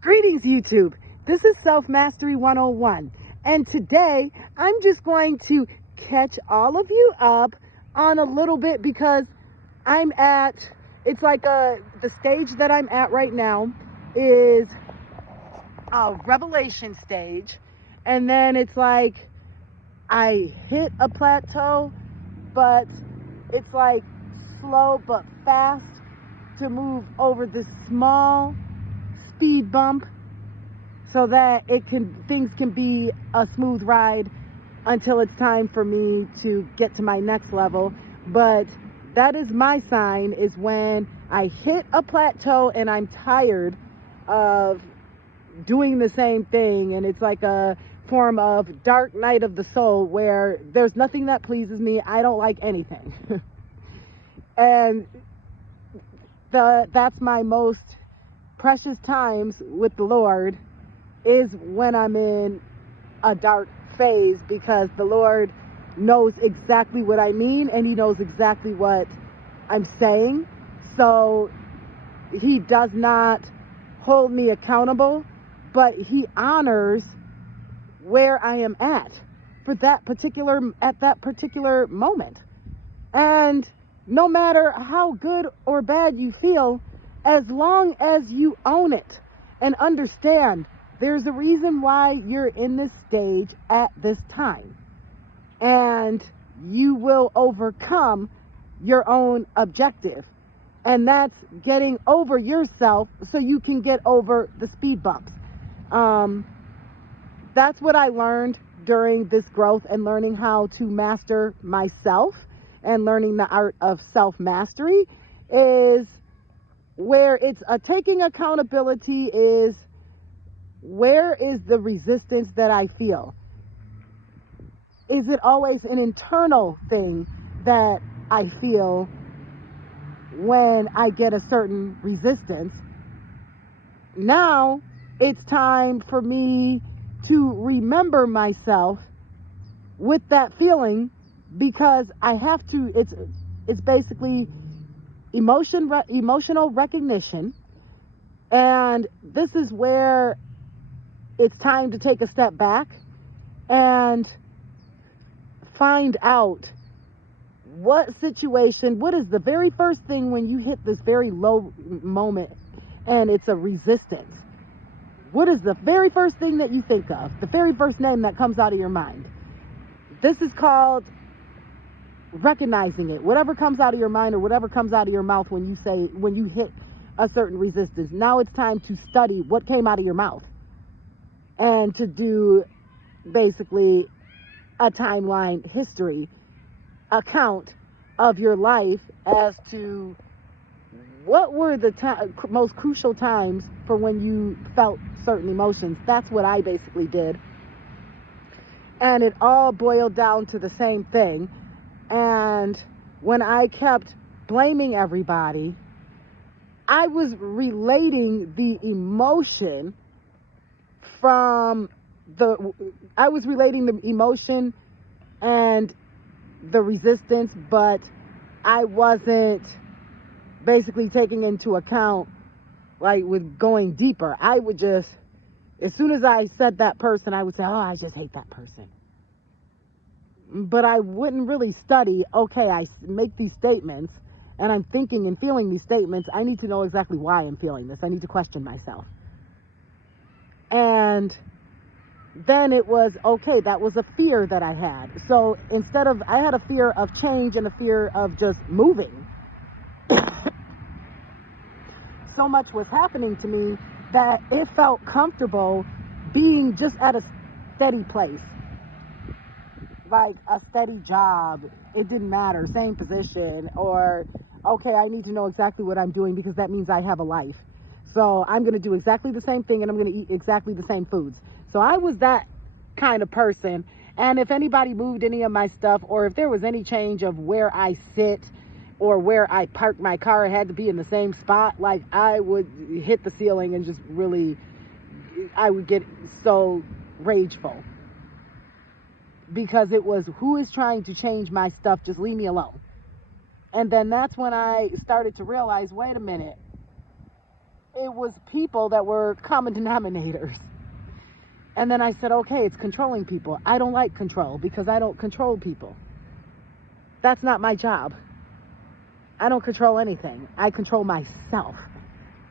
Greetings, YouTube. This is Self Mastery 101, and today I'm just going to catch all of you up on a little bit because it's like the stage that I'm at right now is a revelation stage, and then it's like I hit a plateau, but it's like slow but fast to move over this small speed bump so that things can be a smooth ride until it's time for me to get to my next level. But that is my sign, is when I hit a plateau and I'm tired of doing the same thing, and it's like a form of dark night of the soul where there's nothing that pleases me. I don't like anything. And that's my most precious times with the Lord, is when I'm in a dark phase, because the Lord knows exactly what I mean and he knows exactly what I'm saying. So he does not hold me accountable, but he honors where I am at that particular moment. And no matter how good or bad you feel, as long as you own it and understand there's a reason why you're in this stage at this time, and you will overcome your own objective. And that's getting over yourself so you can get over the speed bumps. That's what I learned during this growth and learning how to master myself and learning the art of self-mastery, is where it's taking accountability, is where is the resistance that I feel? Is it always an internal thing that I feel when I get a certain resistance? Now it's time for me to remember myself with that feeling, because I have to. It's basically emotional recognition, and this is where it's time to take a step back and find out what is the very first thing when you hit this very low moment and it's a resistance. What is the very first thing that you think of? The very first name that comes out of your mind? This is called recognizing it. Whatever comes out of your mind or whatever comes out of your mouth when you hit a certain resistance. Now it's time to study what came out of your mouth and to do basically a timeline history account of your life as to what were the most crucial times for when you felt certain emotions. That's what I basically did. And it all boiled down to the same thing. And when I kept blaming everybody, I was relating the emotion and the resistance, but I wasn't basically taking into account, like, with going deeper. I would just, as soon as I said that person, I would say, oh, I just hate that person. But I wouldn't really study, okay, I make these statements and I'm thinking and feeling these statements. I need to know exactly why I'm feeling this. I need to question myself. And then it was, okay, that was a fear that I had. So I had a fear of change and a fear of just moving. So much was happening to me that it felt comfortable being just at a steady place. Like a steady job. It didn't matter. Same position. Or, okay, I need to know exactly what I'm doing because that means I have a life. So I'm going to do exactly the same thing and I'm going to eat exactly the same foods. So I was that kind of person. And if anybody moved any of my stuff, or if there was any change of where I sit or where I parked my car, it had to be in the same spot, like I would hit the ceiling and just really, I would get so rageful. Because it was, who is trying to change my stuff? Just leave me alone. And then that's when I started to realize, wait a minute. it was people that were common denominators. And then I said, okay, it's controlling people. I don't like control because I don't control people. That's not my job. I don't control anything. I control myself.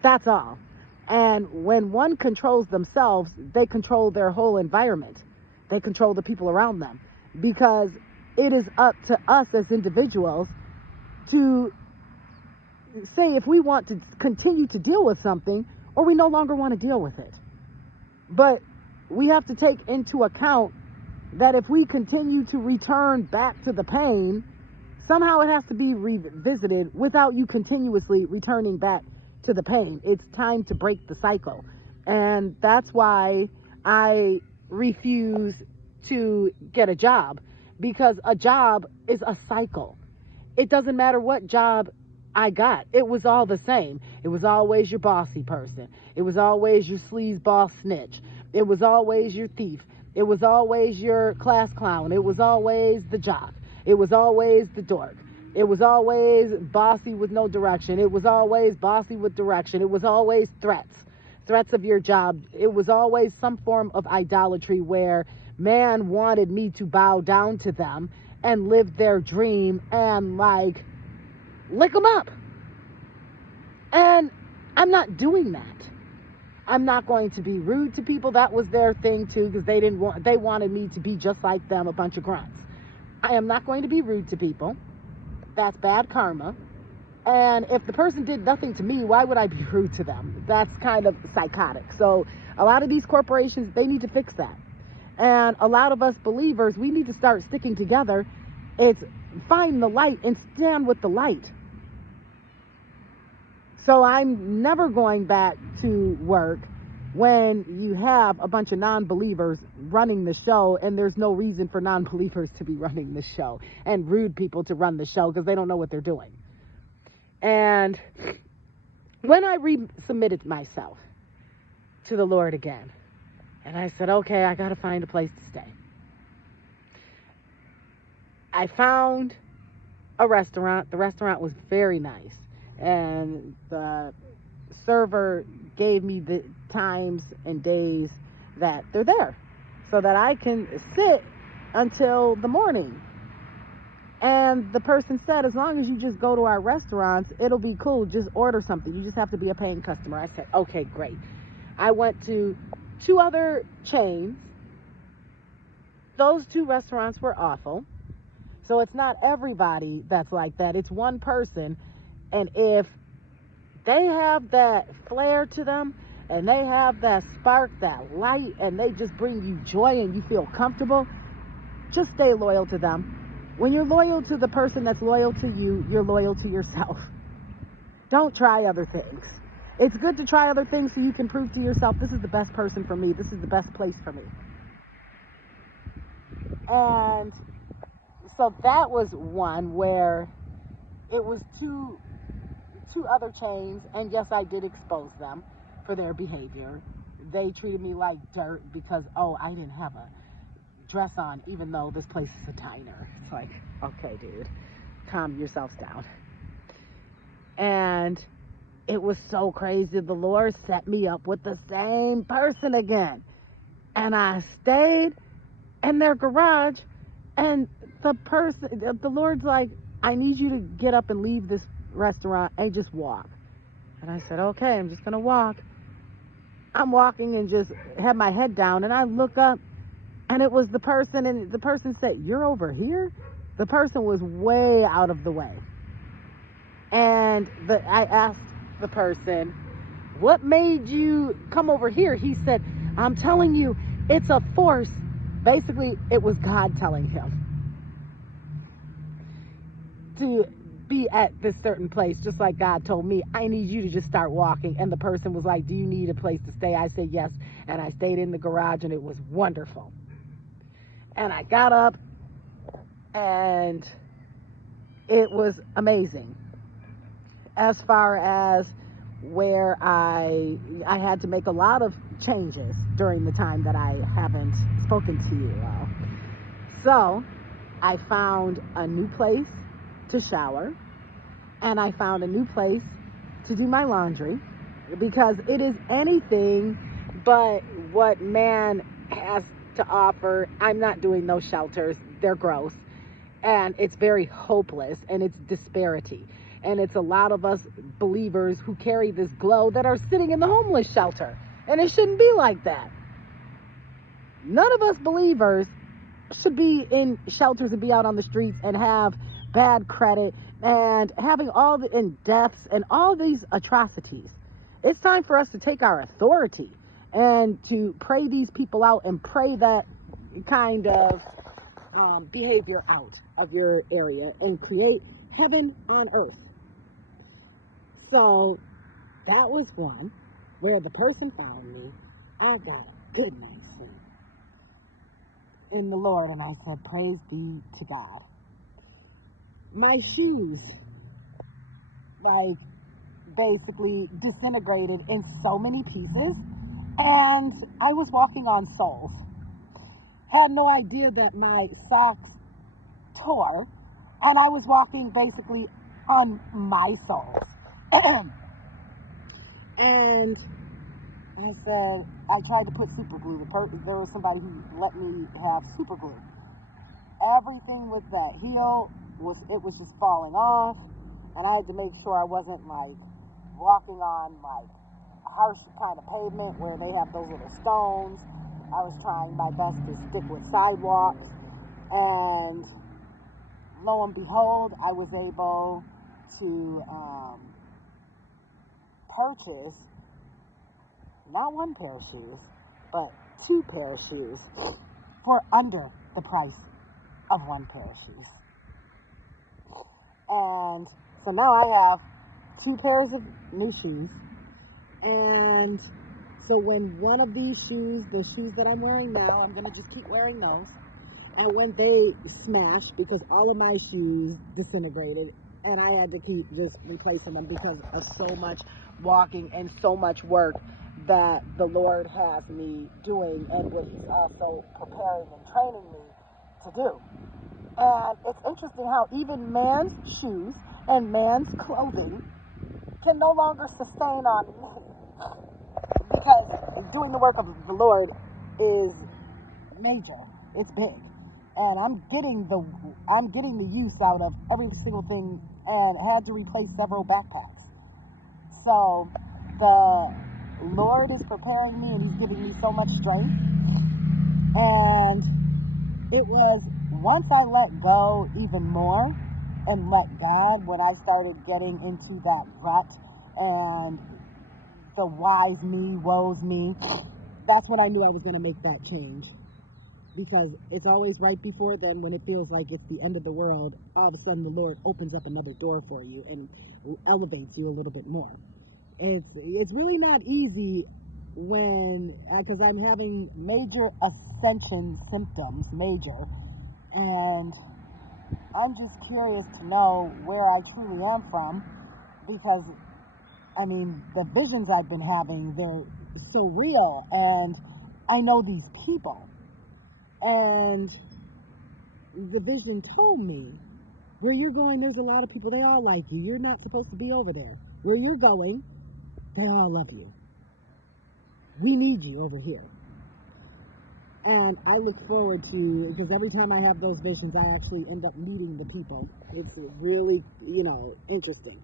That's all. And when one controls themselves, they control their whole environment. They control the people around them, because it is up to us as individuals to say if we want to continue to deal with something or we no longer want to deal with it. But we have to take into account that if we continue to return back to the pain, somehow it has to be revisited without you continuously returning back to the pain. It's time to break the cycle. And that's why I refuse to get a job, because a job is a cycle. It doesn't matter what job I got. It was all the same. It was always your bossy person. It was always your sleazeball snitch. It was always your thief. It was always your class clown. It was always the jock. It was always the dork. It was always bossy with no direction. It was always bossy with direction. It was always threats of your job. It was always some form of idolatry where man wanted me to bow down to them and live their dream and like lick them up. And I'm not doing that. I'm not going to be rude to people. That was their thing too, because they wanted me to be just like them, a bunch of grunts. I am not going to be rude to people. That's bad karma. And if the person did nothing to me, why would I be rude to them? That's kind of psychotic. So a lot of these corporations, they need to fix that. And a lot of us believers, we need to start sticking together. It's find the light and stand with the light. So I'm never going back to work when you have a bunch of non-believers running the show, and there's no reason for non-believers to be running the show and rude people to run the show because they don't know what they're doing. And when I resubmitted myself to the Lord again, and I said, okay, I got to find a place to stay. I found a restaurant. The restaurant was very nice. And the server gave me the times and days that they're there so that I can sit until the morning. And the person said, as long as you just go to our restaurants, it'll be cool. Just order something. You just have to be a paying customer. I said, okay, great. I went to 2 other chains. Those 2 restaurants were awful. So it's not everybody that's like that. It's one person. And if they have that flair to them and they have that spark, that light, and they just bring you joy and you feel comfortable, just stay loyal to them. When you're loyal to the person that's loyal to you, you're loyal to yourself. Don't try other things. It's good to try other things so you can prove to yourself, this is the best person for me. This is the best place for me. And so that was one where it was two other chains, and yes, I did expose them for their behavior. They treated me like dirt because, oh, I didn't have a dress on, even though this place is a diner. It's like, okay, dude, calm yourselves down. And it was so crazy. The Lord set me up with the same person again. And I stayed in their garage, and the Lord's like, I need you to get up and leave this restaurant and just walk. And I said, okay, I'm just gonna walk. I'm walking and just had my head down, and I look up, and it was the person, and the person said, you're over here? The person was way out of the way. And I asked the person, what made you come over here? He said, I'm telling you, it's a force. Basically, it was God telling him to be at this certain place, just like God told me, I need you to just start walking. And the person was like, do you need a place to stay? I said, yes. And I stayed in the garage, and it was wonderful. And I got up, and it was amazing. As far as where I had to make a lot of changes during the time that I haven't spoken to you all. So I found a new place to shower, and I found a new place to do my laundry, because it is anything but what man has to offer. I'm not doing those shelters. They're gross. And it's very hopeless, and it's disparity. And it's a lot of us believers who carry this glow that are sitting in the homeless shelter. And it shouldn't be like that. None of us believers should be in shelters and be out on the streets and have bad credit and having all the deaths and all these atrocities. It's time for us to take our authority and to pray these people out and pray that kind of behavior out of your area and create heaven on earth. So that was one where the person found me. I got a good night's sleep in the Lord, and I said, praise be to God. My shoes, like, basically disintegrated in so many pieces, and I was walking on soles. Had no idea that my socks tore, and I was walking basically on my soles. And I said, I tried to put super glue. There was somebody who let me have super glue. Everything with that heel was just falling off, and I had to make sure I wasn't like walking on like harsh kind of pavement where they have those little stones. I was trying my best to stick with sidewalks, and lo and behold, I was able to purchase not one pair of shoes, but 2 pair of shoes for under the price of 1 pair of shoes. And so now I have 2 pairs of new shoes. And so when one of these shoes, the shoes that I'm wearing now, I'm going to just keep wearing those. And when they smash, because all of my shoes disintegrated, and I had to keep just replacing them because of so much walking and so much work that the Lord has me doing, and what He's also preparing and training me to do. And it's interesting how even man's shoes and man's clothing can no longer sustain on me, because doing the work of the Lord is major. It's big. And I'm getting the use out of every single thing, and had to replace several backpacks. So the Lord is preparing me, and He's giving me so much strength. And it was once I let go even more and let God, when I started getting into that rut and the why's me, woe's me, that's when I knew I was going to make that change. Because it's always right before then, when it feels like it's the end of the world, all of a sudden the Lord opens up another door for you and elevates you a little bit more. It's really not easy when, because I'm having major ascension symptoms, and I'm just curious to know where I truly am from, because, I mean, the visions I've been having, they're so real, and I know these people. And the vision told me, where you're going, there's a lot of people, they all like you. You're not supposed to be over there. Where you're going, they all love you. We need you over here. And I look forward to, because every time I have those visions, I actually end up meeting the people. It's really, interesting.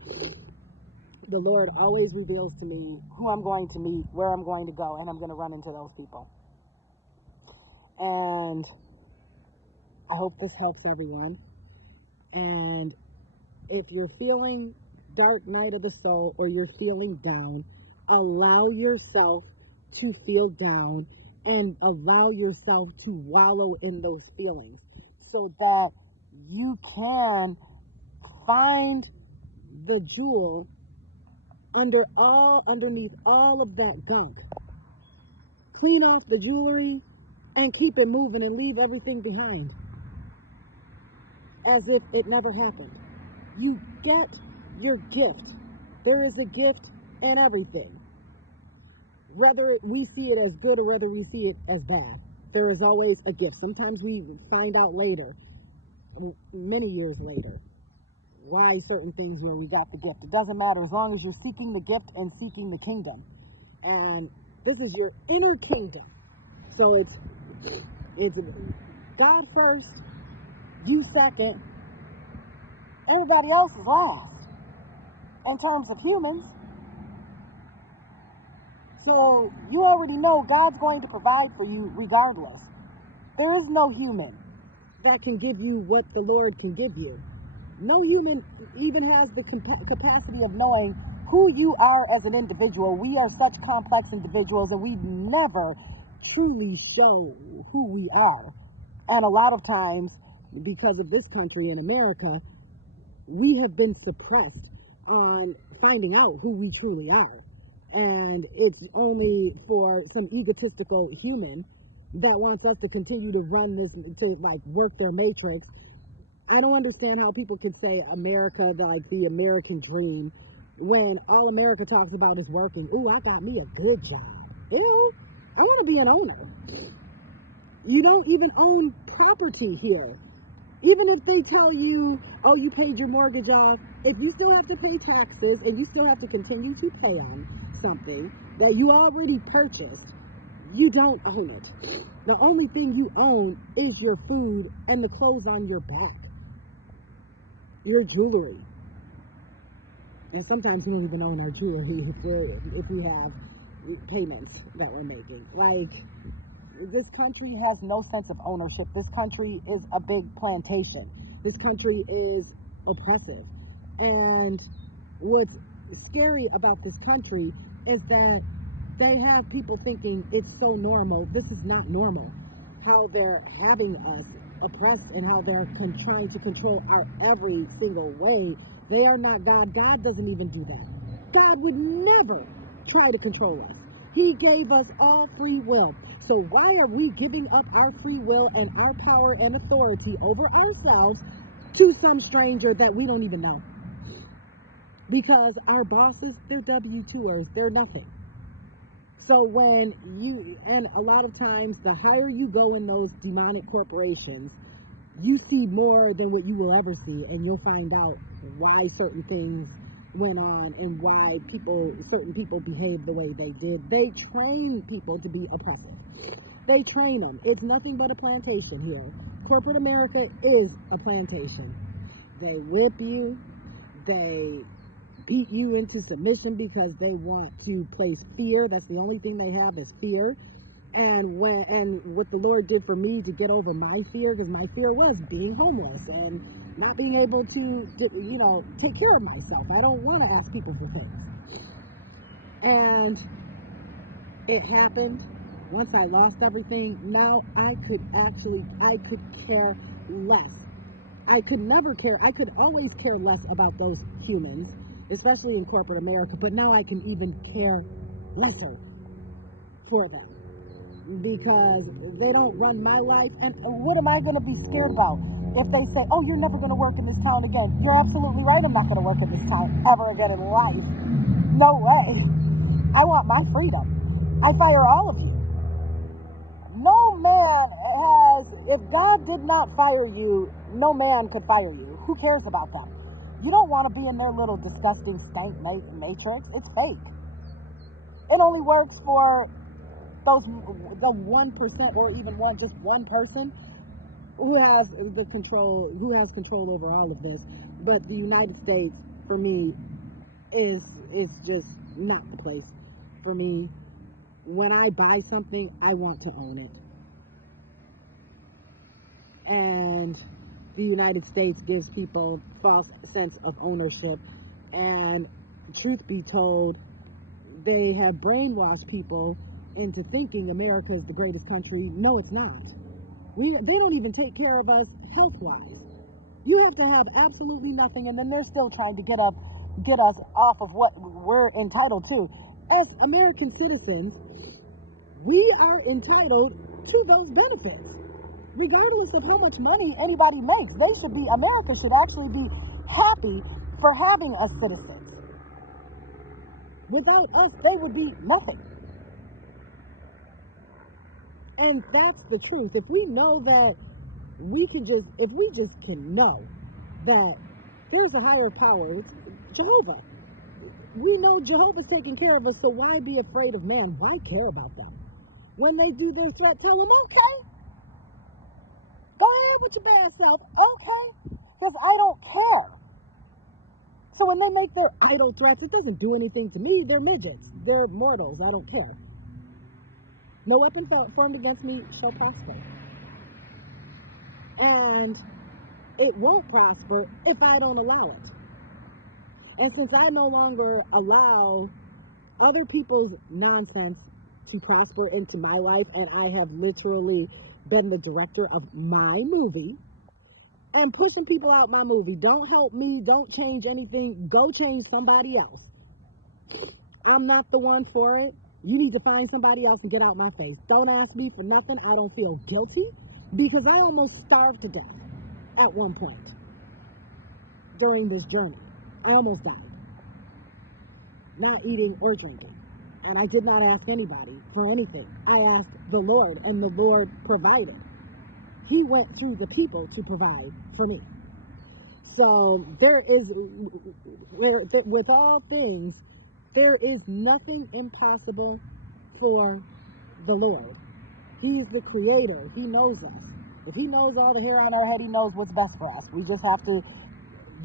The Lord always reveals to me who I'm going to meet, where I'm going to go, and I'm going to run into those people. And I hope this helps everyone. And if you're feeling dark night of the soul, or you're feeling down, allow yourself to feel down and allow yourself to wallow in those feelings, so that you can find the jewel underneath all of that gunk. Clean off the jewelry and keep it moving and leave everything behind as if it never happened. You get your gift. There is a gift in everything. Whether we see it as good or whether we see it as bad, there is always a gift. Sometimes we find out later, many years later, why certain things where we got the gift. It doesn't matter as long as you're seeking the gift and seeking the kingdom. And this is your inner kingdom. So it's God first, you second, everybody else is last in terms of humans. So you already know God's going to provide for you regardless. There is no human that can give you what the Lord can give you. No human even has the capacity of knowing who you are as an individual. We are such complex individuals, and we never truly show who we are. And a lot of times, because of this country in America, we have been suppressed on finding out who we truly are. And it's only for some egotistical human that wants us to continue to run this, to like work their matrix. I don't understand how people could say America, like the American dream, when all America talks about is working. Ooh, I got me a good job. Ew, I want to be an owner. You don't even own property here. Even if they tell you, oh, you paid your mortgage off, if you still have to pay taxes and you still have to continue to pay on something that you already purchased, you don't own it. The only thing you own is your food and the clothes on your back, your jewelry. And sometimes we don't even own our jewelry if we have payments that we're making. Like, this country has no sense of ownership. This country is a big plantation. This country is oppressive. And what's scary about this country is that they have people thinking it's so normal. This is not normal. How they're having us oppressed and how they're trying to control our every single way. They are not God. God doesn't even do that. God would never try to control us. He gave us all free will. So why are we giving up our free will and our power and authority over ourselves to some stranger that we don't even know? Because our bosses, they're W-2ers, they're nothing. So when you, and a lot of times the higher you go in those demonic corporations, you see more than what you will ever see, and you'll find out why certain things went on and why certain people behave the way they did. They train people to be oppressive. They train them. It's nothing but a plantation here. Corporate America is a plantation. They whip you. They beat you into submission because they want to place fear. That's the only thing they have is fear. And what the Lord did for me to get over my fear, because my fear was being homeless and not being able to take care of myself. I don't want to ask people for things. And it happened. Once I lost everything, now I could care less. I could never care. I could always care less about those humans, especially in corporate America, but now I can even care lesser for them because they don't run my life. And what am I going to be scared about if they say, oh, you're never going to work in this town again? You're absolutely right. I'm not going to work in this town ever again in life. No way. I want my freedom. I fire all of you. No man if God did not fire you, no man could fire you. Who cares about them? You don't want to be in their little disgusting stank matrix. It's fake. It only works for the 1% or even just one person who has control over all of this. But the United States, for me, is just not the place for me. When I buy something, I want to own it. And the United States gives people false sense of ownership. And truth be told, they have brainwashed people into thinking America is the greatest country. No, it's not. They don't even take care of us health-wise. You have to have absolutely nothing, and then they're still trying to get us off of what we're entitled to. As American citizens, we are entitled to those benefits. Regardless of how much money anybody makes, America should actually be happy for having us citizens. Without us, they would be nothing. And that's the truth. If we know that if we just can know that There's a higher power. It's Jehovah. We know Jehovah's taking care of us, so why be afraid of man? Why care about them? When they do their threat, tell them, okay, go ahead with your bad self, okay, because I don't care. So when they make their idle threats, it doesn't do anything to me. They're midgets. They're mortals. I don't care. No weapon formed against me shall prosper. And it won't prosper if I don't allow it. And since I no longer allow other people's nonsense to prosper into my life, and I have literally been the director of my movie, I'm pushing people out my movie. Don't help me. Don't change anything. Go change somebody else. I'm not the one for it. You need to find somebody else and get out my face. Don't ask me for nothing. I don't feel guilty because I almost starved to death at one point during this journey. I almost died. Not eating or drinking. And I did not ask anybody for anything. I asked the Lord, and the Lord provided. He went through the people to provide for me. So there is, with all things, there is nothing impossible for the Lord. He's the creator. He knows us. If he knows all the hair on our head, he knows what's best for us. We just have to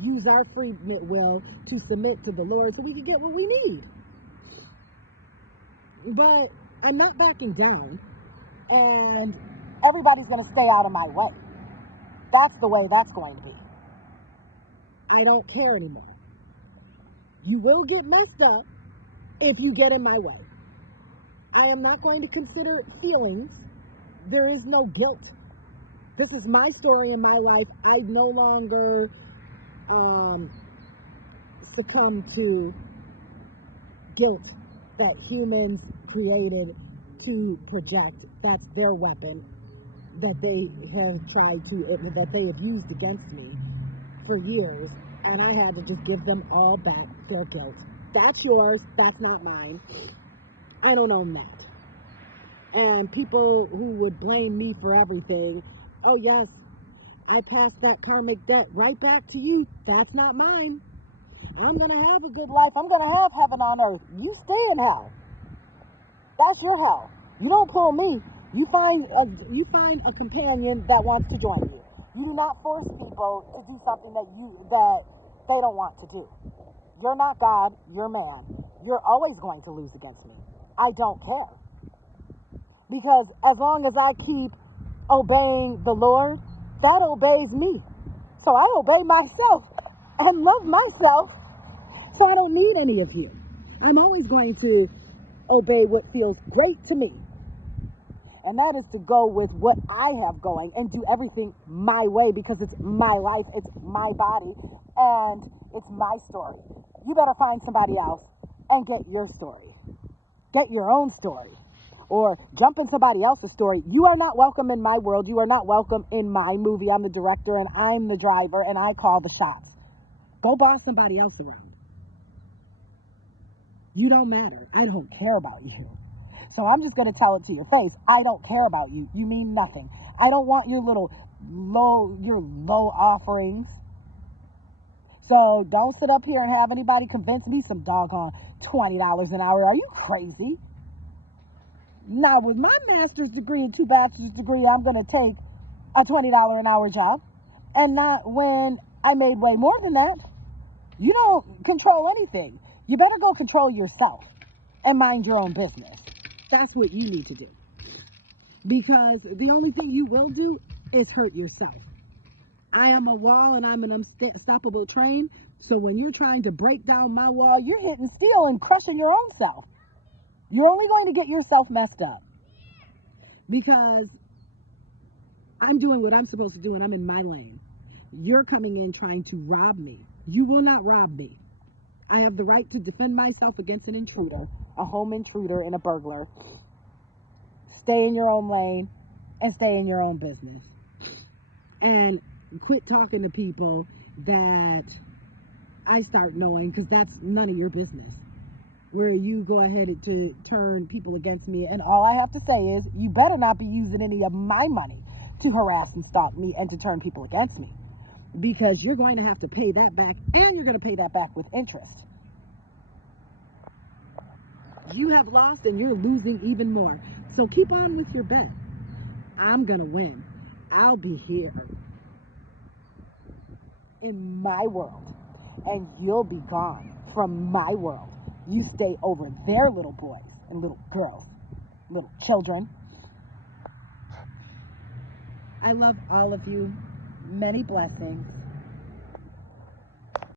use our free will to submit to the Lord so we can get what we need. But I'm not backing down, and everybody's going to stay out of my way. That's the way that's going to be. I don't care anymore. You will get messed up if you get in my way. I am not going to consider feelings. There is no guilt. This is my story in my life. I no longer succumb to guilt that humans created to project. That's their weapon that they have that they have used against me for years, and I had to just give them all back their guilt. That's yours, that's not mine. I don't own that. And people who would blame me for everything, oh yes, I passed that karmic debt right back to you. That's not mine. I'm going to have a good life. I'm going to have heaven on earth. You stay in hell. That's your hell. You don't pull me. You find a companion that wants to join you. You do not force people to do something that they don't want to do. You're not God. You're man. You're always going to lose against me. I don't care. Because as long as I keep obeying the Lord, that obeys me. So I obey myself and love myself. So I don't need any of you. I'm always going to obey what feels great to me. And that is to go with what I have going and do everything my way, because it's my life, it's my body, and it's my story. You better find somebody else and get your story. Get your own story. Or jump in somebody else's story. You are not welcome in my world. You are not welcome in my movie. I'm the director and I'm the driver and I call the shots. Go boss somebody else around. You don't matter. I don't care about you. So I'm just going to tell it to your face. I don't care about you. You mean nothing. I don't want your low offerings. So don't sit up here and have anybody convince me some doggone $20 an hour. Are you crazy? Now, with my master's degree and 2 bachelor's degree, I'm going to take a $20 an hour job. And not when I made way more than that. You don't control anything. You better go control yourself and mind your own business. That's what you need to do. Because the only thing you will do is hurt yourself. I am a wall and I'm an unstoppable train. So when you're trying to break down my wall, you're hitting steel and crushing your own self. You're only going to get yourself messed up. Because I'm doing what I'm supposed to do and I'm in my lane. You're coming in trying to rob me. You will not rob me. I have the right to defend myself against an intruder, a home intruder and a burglar. Stay in your own lane and stay in your own business. And quit talking to people that I start knowing, because that's none of your business. Where you go ahead to turn people against me, and all I have to say is you better not be using any of my money to harass and stalk me and to turn people against me. because you're going to have to pay that back, and you're going to pay that back with interest. You have lost and you're losing even more. So keep on with your bet. I'm going to win. I'll be here in my world, and you'll be gone from my world. You stay over there, little boys and little girls, little children. I love all of you. Many blessings.